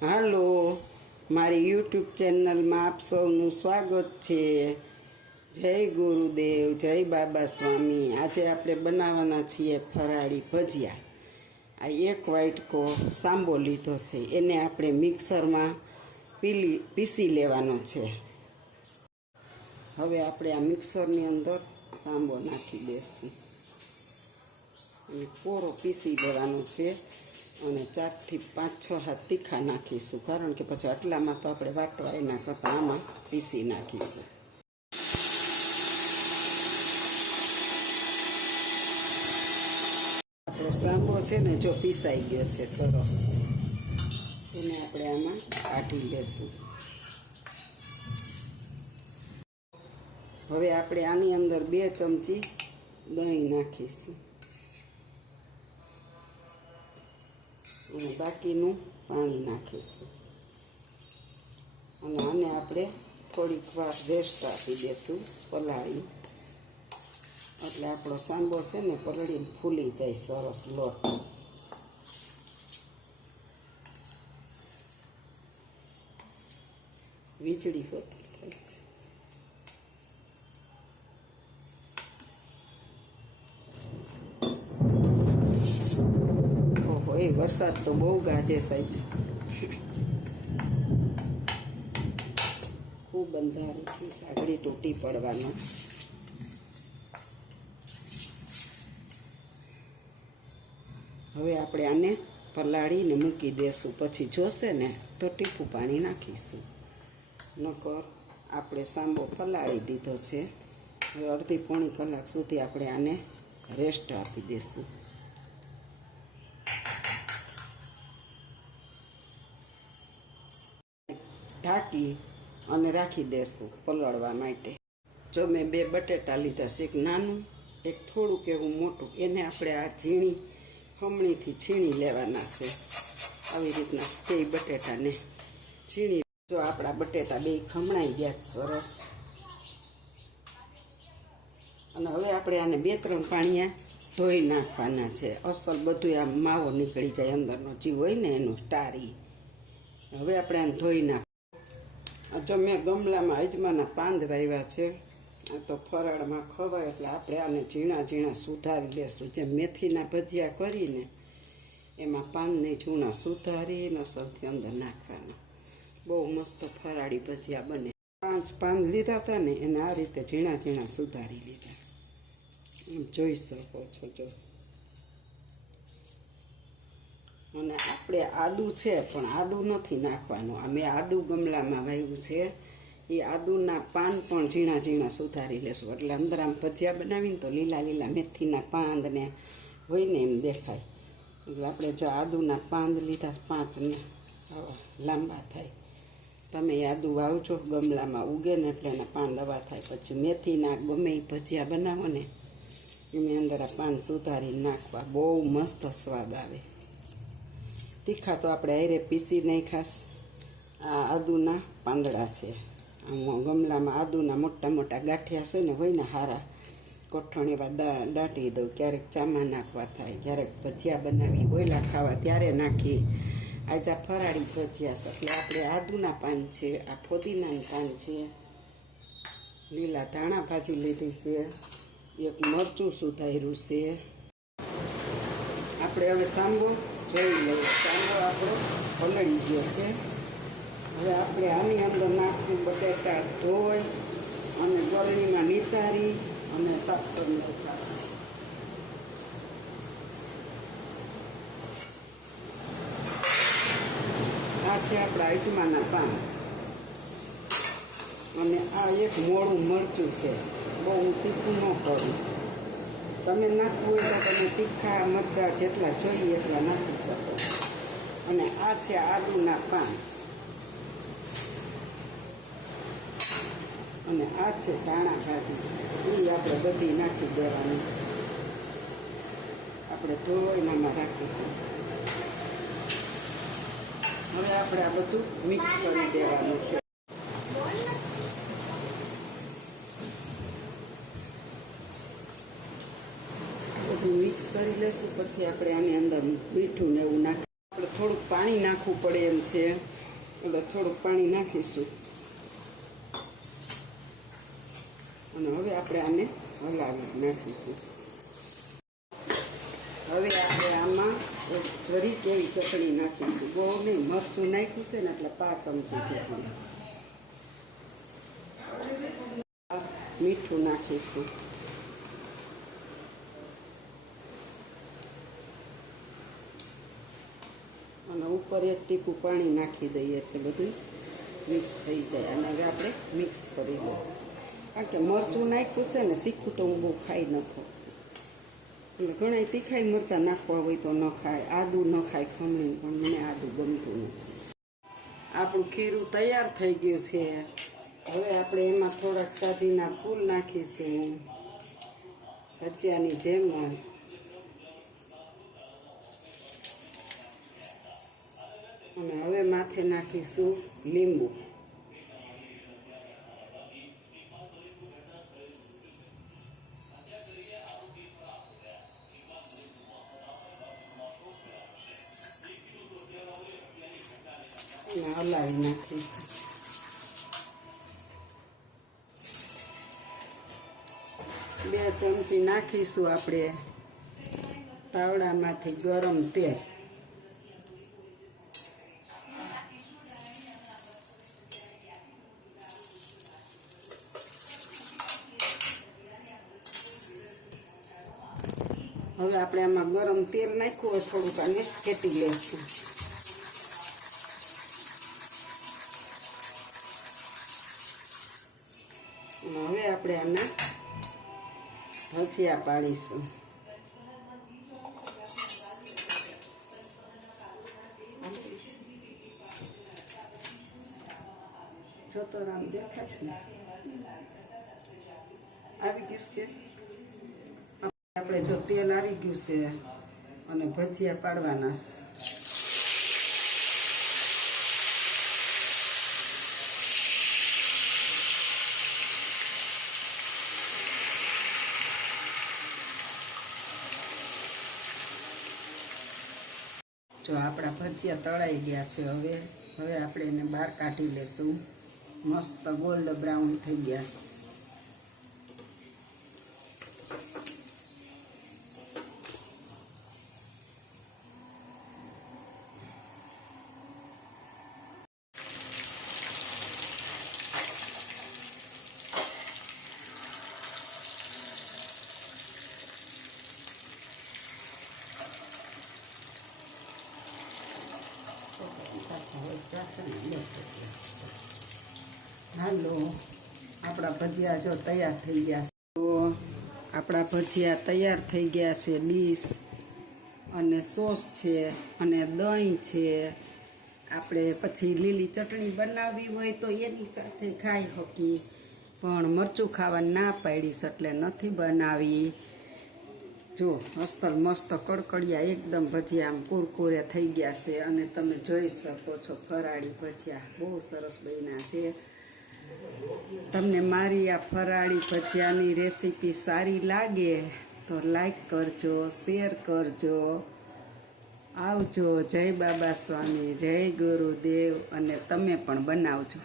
હાલો, મારી યુટ્યુબ ચેનલમાં આપ સૌનું સ્વાગત છે। જય ગુરુદેવ, જય બાબા સ્વામી। આજે આપણે બનાવવાના છીએ ફરાળી ભજીયા। આ એક વાટકો સાંબો લીધો છે, એને આપણે મિક્સરમાં પીસી લેવાનો છે। હવે આપણે આ મિક્સરની અંદર સાંબો નાખી દઈશું અને કોરો પીસી લેવાનો છે અને 4 થી 5-6 હાથ તીખા નાખીશું, કારણ કે પછી આટલામાં તો આપણે વાટવા એના કરતાં આમાં પીસી નાખીશું। આપણો સાંબો છે ને જો પીસાઈ ગયો છે સરસ, એને આપણે આમાં કાઢી લેશું। હવે આપણે આની અંદર 2 ચમચી દહીં નાખીશું અને બાકીનું પાણી નાખીશું અને આને આપણે થોડીક વાર રેસ્ટ આપી દઈશું પલાળી, એટલે આપણો સાંબો છે ને પલળીને ફૂલી જાય સરસ લોટ। વીજળી હોતી થાય છે। એ વરસાદ તો બહુ ગાજે સાહેબ, ખૂબ અંધારું થયું, સાગડી તૂટી પડવાનો। હવે આપણે આને પલાળીને મૂકી દેશું, પછી જોશે ને તો ટીપું પાણી નાખીશું, નકર આપણે સાંબો પલાળી દીધો છે। હવે અડધી પોણી કલાક સુધી આપણે આને રેસ્ટ આપી દઈશું। ઢાંકી અને રાખી દેશું પલળવા માટે। જો મેં 2 બટેટા લીધા છે, એક નાનું એક થોડુંક એવું મોટું, એને આપણે આ ઝીણી ખમણીથી છીણી લેવાના છે। આવી રીતના 2 બટેટાને છીણી, જો આપણા બટેટા 2 ખમણાઈ ગયા સરસ, અને હવે આપણે આને 2-3 પાણીયા ધોઈ નાખવાના છે, અસલ બધું આમ માવો નીકળી જાય, અંદરનો જીવ હોય ને એનું ટારી। હવે આપણે આને ધોઈ નાખ। જો મેં ગમલામાં અજમાના પાંદ વાવ્યા છે, આ તો ફરાળમાં ખવાય એટલે આપણે આને ઝીણા ઝીણા સુધારી લેશું। જેમ મેથીના ભજીયા કરીને એમાં પાંદને ઝીણા સુધારીને અસલથી અંદર નાખવાના, બહુ મસ્ત ફરાળી ભજીયા બને। 5 પાંદ લીધા હતા ને એને આ રીતે ઝીણા ઝીણા સુધારી લીધા, એમ જોઈ શકો છો જો। અને આપણે આદુ છે પણ આદુ નથી નાખવાનું, આ મેં આદુ ગમલામાં વાવ્યું છે, એ આદુના પાન પણ ઝીણા ઝીણા સુધારી લેશું, એટલે અંદર આમ ભજીયા બનાવીને તો લીલા લીલા મેથીના પાંદ ને હોય ને એમ દેખાય। એટલે આપણે જો આદુના પાંદ લીધા 5 ને આવા લાંબા થાય, તમે આદુ વાવજો ગમલામાં ઉગે ને એટલે એના પાન આવા થાય, પછી મેથીના ગમે એ ભજીયા બનાવો ને એની અંદર આ પાન સુધારીને નાખવા, બહુ મસ્ત સ્વાદ આવે। તીખા તો આપણે આયરે પીસી નાખ્યા। આ આદુના પાંદડા છે, આમ ગમલામાં આદુના મોટા મોટા ગાંઠિયા છે ને હોય ને હારા, કઠણ એવા દાટી દઉં, ક્યારેક ચામાં નાખવા થાય, ક્યારેક ભજીયા બનાવી બોયલા ખાવા ત્યારે નાખી। આજે આ ફરાળી ભજીયા છે એટલે આપણે આદુના પાન છે, આ ફોદીનાનું પાન છે, લીલા ધાણા ભાજી લીધી છે, એક મરચું સુધાર્યું છે। આપણે હવે સાંબો જોઈ લઈએ, સાંબો આપણો પલળી ગયો છે। હવે આપણે આની અંદર નાખશું બટેટા ધોઈ અને ગળણીમાં નિતારી અને સાફ કરી નાખશું। આ છે આપણા અજમાના પાન અને આ એક મોળું મરચું છે, બહુ તીખું ન કરું, તમે નાખવું હોય તો તમે તીખા મરચાં જેટલા જોઈએ એટલા નાખી શકો। અને આ છે આદુના પાન અને આ છે ધાણા ભાજી, એ આપણે બધી નાખી દેવાની, આપણે ધોઈને આમાં રાખીશું। હવે આપણે આ બધું મિક્સ કરી દેવાનું છે। બધું મિક્સ કરી લેશું, પછી આપણે આની અંદર મીઠું ને એવું નાખી, આપણે થોડુંક પાણી નાખવું પડે એમ છે, એટલે થોડુંક પાણી નાખીશું. અને હવે આપણે આને હલાવી નાખીશું. હવે આપણે આમાં જરી કેવી ચટણી નાખીશું, બહુ નહીં, મરચું નાખ્યું છે ને એટલે 5 ચમચી જેટલું. મીઠું નાખીશું. અને ઉપર 1 ટીપું પાણી નાખી દઈએ એટલે બધું મિક્સ થઈ જાય. અને હવે આપણે મિક્સ કરી દઈએ, કારણ કે મરચું નાખ્યું છે ને, તીખું તો હું બહુ ખાઈ નથી. એટલે ઘણા તીખાઈ મરચાં નાખવા હોય તો ન ખાય, આદું ન ખાય ખમણી, પણ મને આદું ગમતું નથી. આપણું ખીરું તૈયાર થઈ ગયું છે. હવે આપણે એમાં થોડાક સાજીના ફૂલ નાખીશું, ભજીયાની જેમ જ. અને હવે માથે નાખીશું લીંબુ. અને હલાવી નાખીશું. બે ચમચી નાખીશું આપણે તાવડામાંથી ગરમ તેલ. હવે આપણે આમાં ગરમ તેલ નાખ્યું હોય થોડુંક, આને ફેટી લઈશું. હવે આપણે આના ભજીયા પાડીશું. જો તો રામ દેખાય છે ને, આવી ગયું છે. આપણે જો તેલ આવી ગયું છે અને ભજીયા પાડવાના છે. જો આપણા ભજીયા તળાઈ ગયા છે. હવે આપણે એને બહાર કાઢી લેશું. મસ્ત ગોલ્ડ બ્રાઉન થઈ ગયા છે. હાલો, આપણા ભજીયા જો તૈયાર થઈ ગયા છે. તો આપણા ભજીયા તૈયાર થઈ ગયા છે. ડીશ અને સોસ છે અને દહીં છે. આપણે પછી લીલી ચટણી બનાવવી હોય તો એની સાથે ખાઈ શકીએ, પણ મરચું ખાવા ના પાડીશ એટલે નથી બનાવી. જો અસ્તર મસ્ત કડકડિયા એકદમ ભજીયા આમ કુરકુરે થઈ ગયા છે. અને તમે જોઈ શકો છો ફરાળી ભજીયા બહુ સરસ બન્યા છે. તમને મારી આ ફરાળી ભજીયાની રેસીપી સારી લાગે તો લાઈક કરજો, શેર કરજો. આવજો. જય બાબા સ્વામી, જય ગુરુદેવ. અને તમે પણ બનાવજો.